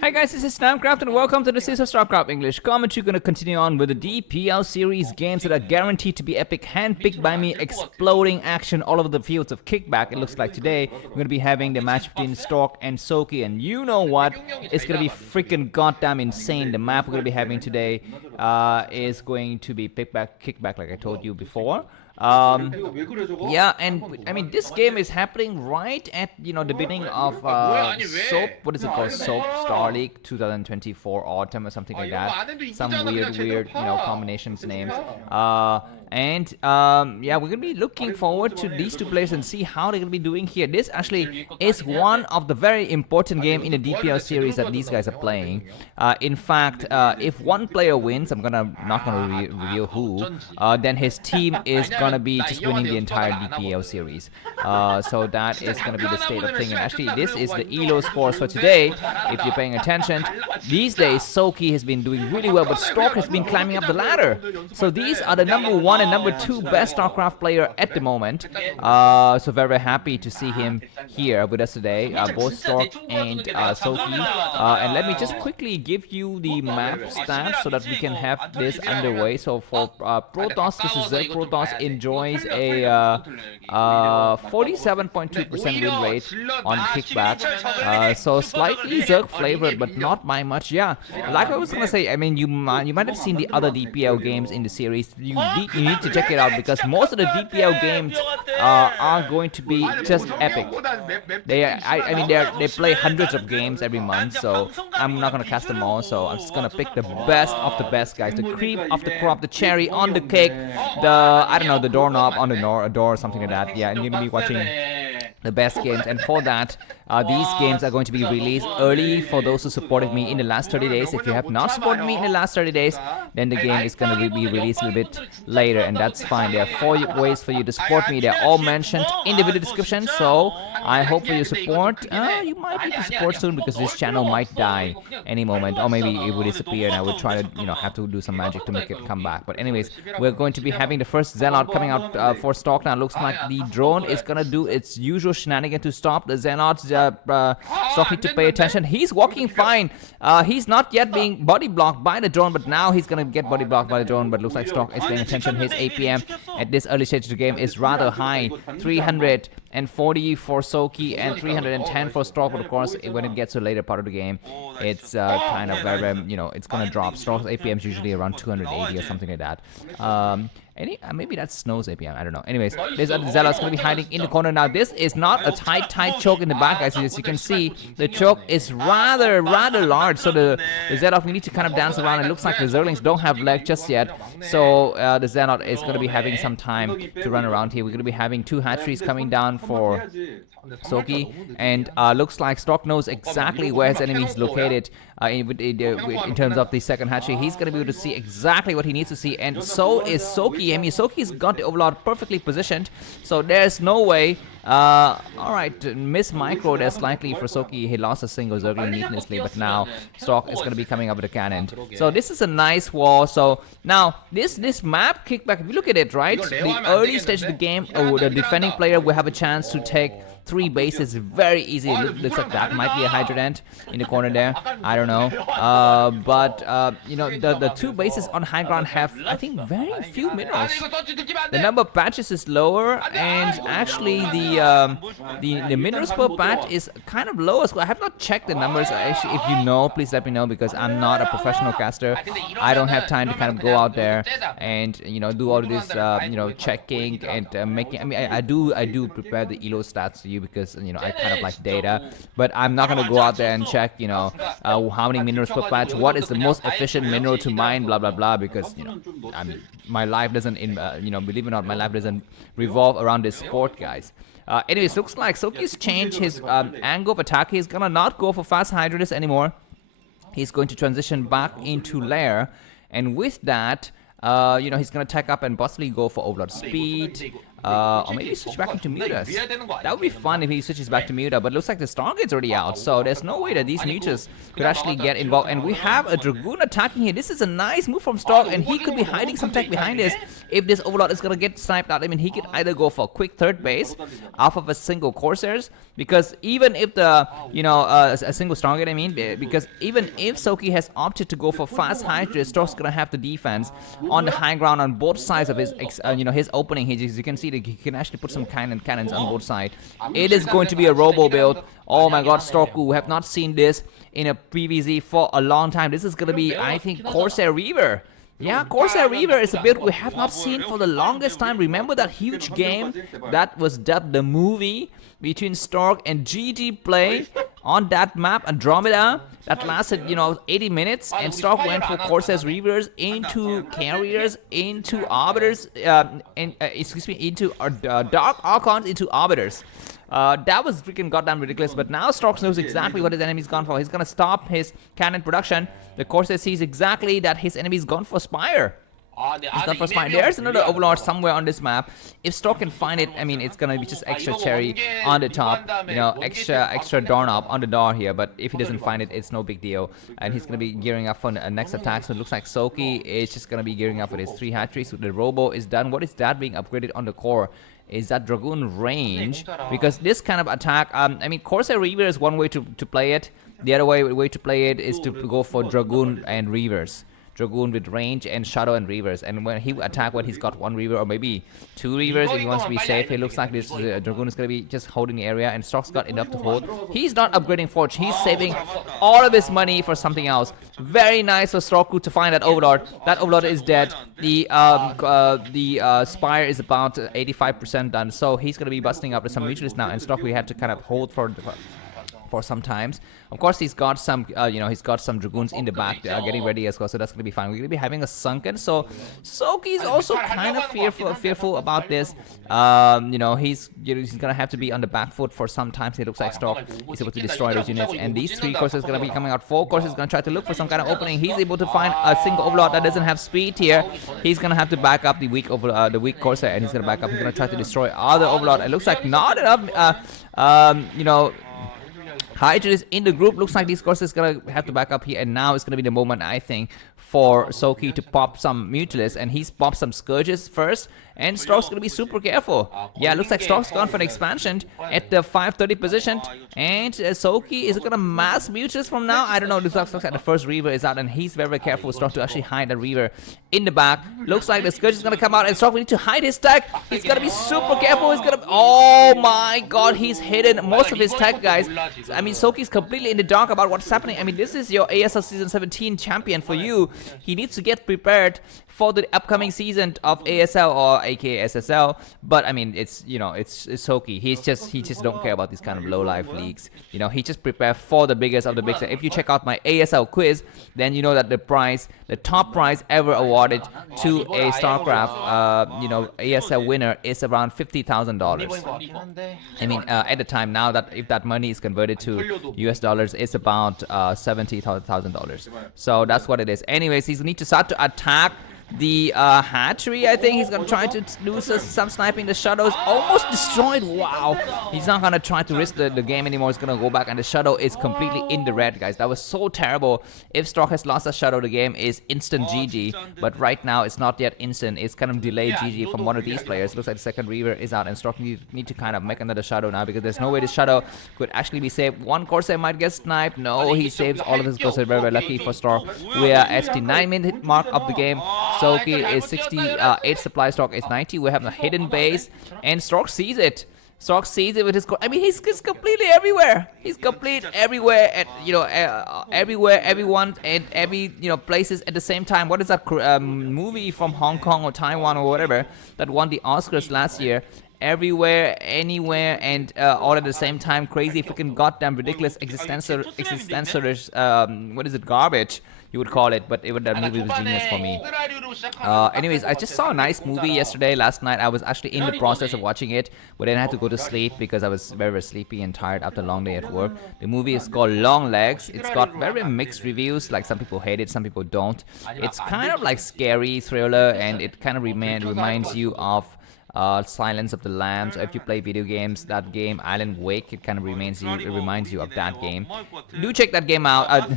Hi guys, this is namkraftvn and welcome to the series of Starcraft English commentary. Going to continue on with the DPL series games that are guaranteed to be epic, handpicked by me, exploding action all over the fields of kickback. It looks like today we're going to be having the match between Stork and Soulkey, and you know what? It's going to be freaking goddamn insane. The map we're going to be having today is going to be kickback like I told you before. Yeah, and I mean this game is happening right at the beginning of Soap. What is it called? Soap Star League 2024 Autumn or something like that. Some weird combinations names. Yeah, we're gonna be looking forward to these two players and see how they're gonna be doing here. This actually is one of the very important game in the DPL series that these guys are playing. In fact, if one player wins, I'm not gonna reveal who. Then his team is gonna be just winning the entire DPL series. So that is gonna be the state of thing. And actually, this is the ELO scores for today. If you're paying attention, these days Soulkey has been doing really well, but Stork has been climbing up the ladder. So these are the number 1 and number 2 best Starcraft player at the moment. So very happy to see him here with us today, both Stork and Soulkey. And let me just quickly give you the map stats so that we can have this underway. So for Protoss, this is Zerg. Protoss enjoys a 47.2% win rate on kickback. So slightly Zerg flavored, but not by much. Yeah, like I was gonna say, I mean you might have seen the other DPL games in the series. You need to check it out because most of the DPL games are going to be just epic. They play hundreds of games every month, so I'm not gonna cast them all. So I'm just gonna pick the best of the best guys, the cream of the crop, the cherry on the cake, the doorknob on the door or something like that. Yeah, and you're gonna be watching the best games, and for that these games are going to be released early for those who supported me in the last 30 days. If you have not supported me in the last 30 days, then the game is going to be released a little bit later, and that's fine. There are 4 ways for you to support me. They're all mentioned in the video description, so I hope for your support. You might need to support soon because this channel might die any moment, or maybe it will disappear and I will try to have to do some magic to make it come back. But anyways, we're going to be having the first Zelle coming out for Stork. Now looks like the drone is gonna do its usual shenanigan to stop the Zelle. Stork need to pay attention. He's walking fine. He's not yet being body blocked by the drone, but now he's gonna get body blocked by the drone. But looks like Stork is paying attention. His APM at this early stage of the game is rather high, 340 for Soulkey and 310 for Stork. But of course, when it gets to the later part of the game, it's kind of very, it's gonna drop. Stork's APM is usually around 280 or something like that. Maybe that's Snow's APM, I don't know. Anyways, there's a Zelle's gonna be hiding in the corner. Now this is not a tight choke in the back, guys. As you can see, the choke is rather large. So the Zelle, we need to kind of dance around. It looks like the Zerglings don't have leg just yet. So the Zelle is gonna be having some time to run around here. We're gonna be having 2 hatcheries coming down for Soulkey, and looks like Stork knows exactly where his enemy is located in terms of the second hatchery. He's going to be able to see exactly what he needs to see, and so is Soulkey. I mean, Soulkey's got the overlord perfectly positioned, so there's no way. Alright, miss micro there slightly for Soulkey. He lost a single Zergling needlessly, but now Stork is going to be coming up with a cannon. So this is a nice wall. So now this map kickback, if you look at it, right, the early stage of the game, the defending player will have a chance to take 3 bases very easy. Looks like that might be a Hydrant in the corner there. I don't know. The 2 bases on high ground have, I think, very few minerals. The number of patches is lower, and actually the minerals per patch is kind of low. I have not checked the numbers. Actually, if you know, please let me know, because I'm not a professional caster. I don't have time to kind of go out there and do all this checking and making. I mean, I do prepare the ELO stats to you because I kind of like data, but I'm not gonna go out there and check how many minerals per patch, what is the most efficient mineral to mine, blah blah blah, because my life doesn't believe it or not, my life doesn't revolve around this sport, guys. Anyways, looks like Soulkey's changed his angle of attack. He's gonna not go for fast Hydrant anymore. He's going to transition back into lair, and with that he's gonna tech up and possibly go for overlord speed. Or maybe switch back into mutas. That would be fun if he switches back to muta, but looks like the Stargate's already out, so there's no way that these mutas could actually get involved. And we have a Dragoon attacking here. This is a nice move from Stork, and he could be hiding some tech behind this if this Overlord is gonna get sniped out. I mean, he could either go for a quick third base off of a single Corsairs, because even if the, a single Stargate, I mean, because even if Soulkey has opted to go for fast Hydra, Stork's gonna have the defense on the high ground on both sides of his, his opening. As you can see, that he can actually put some cannons on both sides. It is going to be a robo build. Oh my god, Stork, we have not seen this in a PvZ for a long time. This is gonna be, I think, Corsair Reaver. Yeah, Corsair Reaver is a build we have not seen for the longest time. Remember that huge game that was dubbed the movie between Stork and GG Play on that map, Andromeda, that lasted, 80 minutes, and Stork went for Corsair's Reavers into Carriers, into Arbiters, into Dark Archons, into Arbiters. That was freaking goddamn ridiculous, but now Stork knows exactly what his enemy's gone for. He's gonna stop his cannon production. The Corsair sees exactly that his enemy's gone for Spire. He's gone for Spire. There's another Overlord somewhere on this map. If Stork can find it, I mean, it's gonna be just extra cherry on the top, extra doorknob on the door here. But if he doesn't find it, it's no big deal. And he's gonna be gearing up for the next attack. So it looks like Soulkey is just gonna be gearing up with his 3 hatcheries. So the Robo is done. What is that being upgraded on the core? Is that Dragoon range? Because this kind of attack, I mean, Corsair Reaver is one way to play it. The other way to play it is to go for Dragoon and Reavers. Dragoon with range and Shadow and Reavers. And when he attack when he's got 1 Reaver or maybe 2 Reavers if he wants to be safe, it looks like this Dragoon is going to be just holding the area, and Stork's got enough to hold. He's not upgrading Forge. He's saving all of his money for something else. Very nice for Stork to find that Overlord. That Overlord is dead. The Spire is about 85% done, so he's going to be busting up with some mutualists now, and Stork we had to kind of hold for some times. Of course, he's got some, he's got some Dragoons in the back getting ready as well, so that's going to be fine. We're going to be having a Sunken, so Soulkey is also kind of fearful about this. He's going to have to be on the back foot for some time. So it looks like Stork is able to destroy those units, and these 3 courses are going to be coming out. 4 courses going to try to look for some kind of opening. He's able to find a single Overlord that doesn't have speed here. He's going to have to back up the weak Corsair, and he's going to back up. He's going to try to destroy other Overlord. It looks like not enough, Hydra is in the group. Looks like these courses gonna have to back up here, and now it's gonna be the moment, I think, for Soulkey to pop some Mutalists, and he's popped some Scourges first, and Stork's gonna be super careful. Yeah, looks like Stork's gone for an expansion at the 530 position, and Soulkey is gonna mass Mutalist from now. I don't know. This looks like the first Reaver is out, and he's very careful, Stork, to actually hide the Reaver in the back. Looks like the Scourge is gonna come out, and Stork, we need to hide his tech. He's gonna be super careful. He's gonna, oh my god, he's hidden most of his tech, guys. I mean, Soulkey's completely in the dark about what's happening. I mean, this is your ASL Season 17 champion for you. He needs to get prepared for the upcoming season of ASL, or aka SSL. But I mean, it's Soulkey. He just don't care about these kind of low life leagues. He just prepare for the biggest of the big. If you check out my ASL quiz, then you know that the top prize ever awarded to a Starcraft ASL winner is around $50,000. I mean, at the time, now that if that money is converted to US dollars, it's about $70,000. So that's what it is. Anyways, he's need to start to attack the hatchery. I think he's gonna try to do some sniping. The Shadow is almost destroyed. Wow, he's not gonna try to risk the game anymore. He's gonna go back, and the Shadow is completely in the red, guys. That was so terrible. If Stork has lost a Shadow, the game is instant GG, but right now it's not yet instant. It's kind of delayed GG from one of these players. Looks like the second Reaver is out, and Stork need to kind of make another Shadow now, because there's no way the Shadow could actually be saved. One Corsair might get sniped. No, he saves all of his Corsair. Very lucky for Stork. We are at the 9-minute mark of the game. Soulkey is 68 supply, Stork is 90. We have a hidden base, and Stork sees it. Stork sees it with his. I mean, he's completely everywhere. He's complete everywhere at everywhere, everyone, and every places at the same time. What is that movie from Hong Kong or Taiwan or whatever that won the Oscars last year? Everywhere, anywhere, and all at the same time. Crazy, freaking goddamn ridiculous existentialist, what is it, garbage you would call it, but that movie was genius for me. Anyways, I just saw a nice movie last night. I was actually in the process of watching it, but then I had to go to sleep because I was very sleepy and tired after a long day at work. The movie is called Long Legs. It's got very mixed reviews, like some people hate it, some people don't. It's kind of like scary thriller, and it kind of reminds you of Silence of the Lambs. If you play video games, that game Alan Wake, it kind of reminds you of that game. Do check that game out.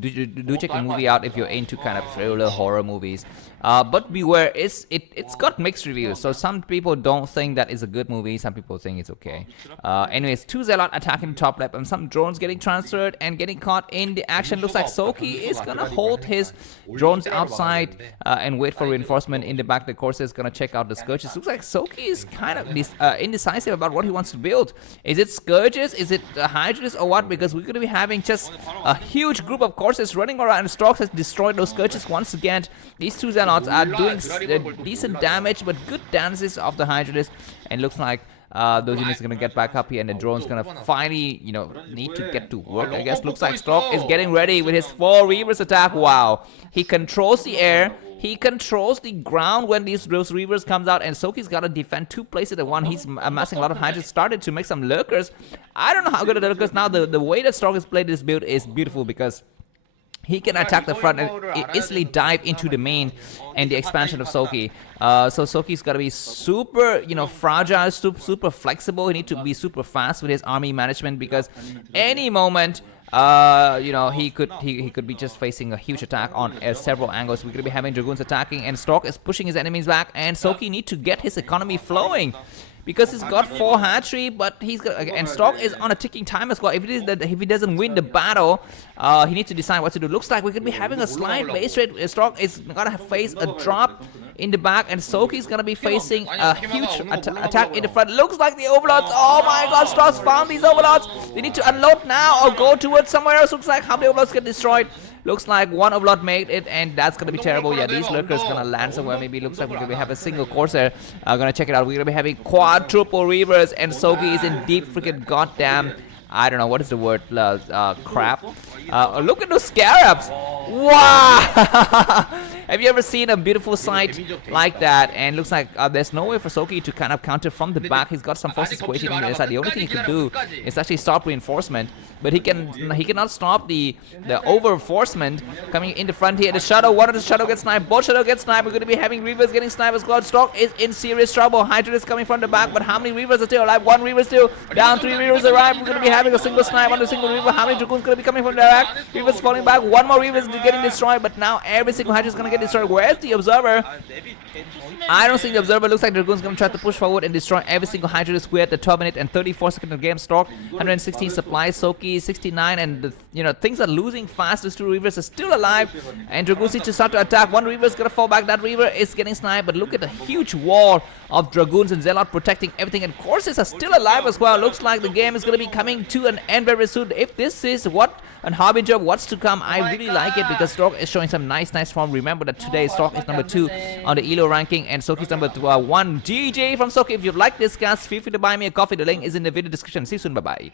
Do check the movie out if you're into kind of thriller horror movies. But beware, it's got mixed reviews. So some people don't think that is a good movie. Some people think it's okay. Anyways, 2 Zealot attacking the top left, and some drones getting transferred and getting caught in the action. Looks like Soulkey is gonna hold his drones outside and wait for reinforcement in the back. The Corsair is gonna check out the Scourges. Looks like Soulkey is kind of indecisive about what he wants to build. Is it Scourges? Is it Hydras or what? Because we're gonna be having just a huge group of Corsairs running around. Stork has destroyed those Scourges once again. These 2 Zealots are doing decent damage, but good dances of the Hydras, and looks like those units are gonna get back up here, and the drone's gonna finally, need to get to work. I guess looks like Stork is getting ready with his 4 Reavers attack. Wow, he controls the air. He controls the ground when those Reavers comes out, and Soulkey's got to defend 2 places at one. He's amassing a lot of Hydras, started to make some Lurkers. I don't know how good the Lurkers now. The way that Stork has played this build is beautiful, because he can attack the front and easily dive into the main and the expansion of Soulkey. So Soulkey's got to be super, fragile, super flexible. He needs to be super fast with his army management, because any moment, he could be just facing a huge attack on several angles. We're gonna be having Dragoons attacking, and Stork is pushing his enemies back, and Soulkey need to get his economy flowing, because he's got 4 hatchery, but he's got, and Stork is on a ticking time as well. If he doesn't win the battle, he needs to decide what to do. Looks like we're gonna be having a slight base rate. Stork is gonna face a drop in the back, and Soulkey's gonna be facing a huge attack in the front. Looks like the Overlords. Oh my God, Stork's found these Overlords. They need to unload now or go towards somewhere else. Looks like how many Overlords get destroyed. Looks like 1 Overlord made it, and that's gonna be terrible. Yeah, these Lurkers gonna land somewhere. Maybe looks like we're gonna have a single Corsair. Gonna check it out. We're gonna be having quadruple Reavers, and Soulkey is in deep freaking goddamn, I don't know what is the word, crap. Look at those Scarabs. Wow. Have you ever seen a beautiful sight like that? And looks like there's no way for Soulkey to kind of counter from the back. He's got some forces waiting on the other side. The only thing he can do is actually stop reinforcement, but he cannot stop the over-enforcement coming in the front here. The Shadow, one of the Shadow gets sniped, both Shadow get sniped. We're going to be having Reavers getting sniped as well. Stork is in serious trouble. Hydra is coming from the back, but how many Reavers are still alive? 1 Reaver still down, 3 Reavers arrive. We're going to be having a single snipe on the single Reaver. How many Dragoons going to be coming from the back? Reavers falling back. 1 more Reaver is getting destroyed, but now every single Hydra is going to get destroyed. Where's the Observer? I don't think the Observer. Looks like Dragoon's gonna try to push forward and destroy every single Hydra square at the 12 minute and 34 second of the game. Stork 116 supplies, Soulkey 69, and things are losing fast. Those 2 Reavers are still alive, and Dragoons need to start to attack. 1 Reaver is gonna fall back. That Reaver is getting sniped, but look at the huge wall of Dragoons and Zealot protecting everything, and Corsairs are still alive as well. Looks like the game is gonna be coming to an end very soon. If this is what an harbinger of what's to come, I really like it, because Stork is showing some nice form. Remember that today Stork is number 2 on the ELO ranking, and Soulkey's number 1. GG from Soulkey. If you like this, guys, feel free to buy me a coffee. The link is in the video description. See you soon. Bye bye.